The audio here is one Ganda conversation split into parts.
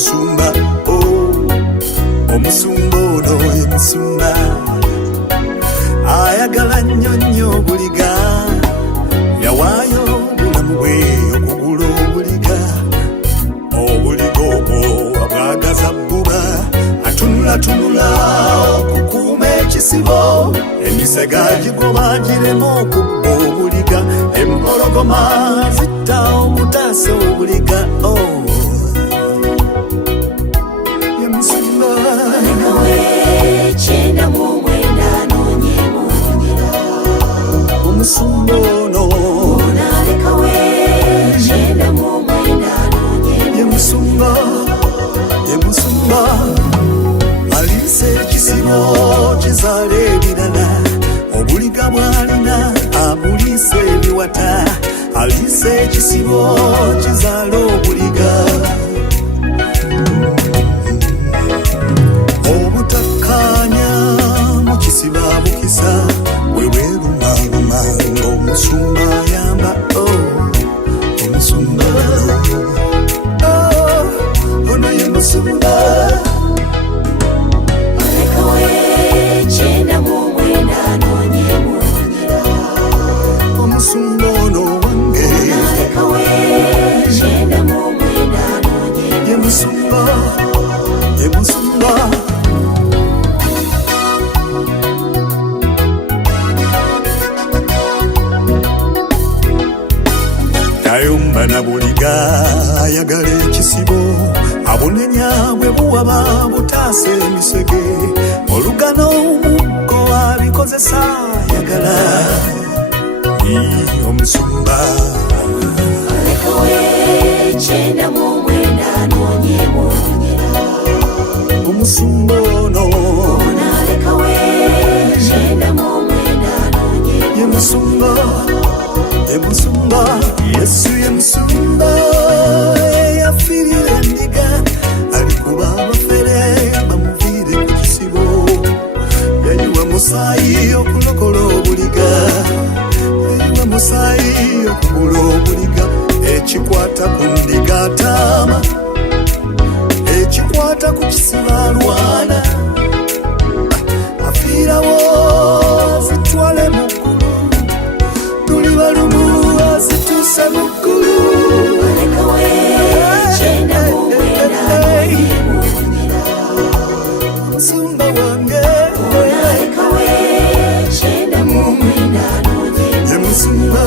musumba, omusumba ono ye musumba ayagala nnyo buliga, yawaayo obulamu bwe okugula obuliga. Obuliga obwo abwagaza bbuba, atunulatunula okukuuma ekisibo, emisega gigoba girema okubba obuliga, empologoma zitta omutaasa obuliga. Ye musumba omusumba ono ye musumba, ye musumba aliisa ekisibo kizaala ebirala, obuliga bw'alina abuliisa ebiwata, aliisa ekisibo kizaala obuliga. Obutakkaanya mu kisibo abukisa, bweweerumaluma ng'omusumba ayamba. Omusumba ono ye musumba. Omusumba ono wange ye musumba, ye musumba. Tayomba na buliga ayagala ekisibo, abunenya bwe buwaba butaasa emisege, olugano omuggo abikozesa ayagala. Omusumba omusumba ono ye musumba, ye musumba. Yesu ye musumba eyafiirira endiga, alikuba abafere bamuviire ku kisibo, yayiwa musaayi okulokola obuliga, yayiwa musaayi okugula obuliga. Ekikwata ku ndiga ataama, ekikwata ku kisibo alwana, afiirawo azitwale mu ggulu, tuli balumu azituuse mu ggulu. Omusumba wange ye musumba,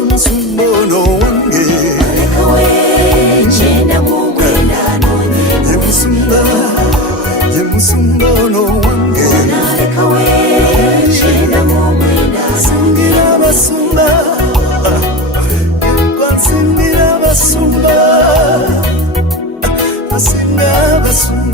omusumba ono wange ye musumba, ye musumba ono wange. Nsingira abasumba, nsingira abasumba, nsingira abasumba.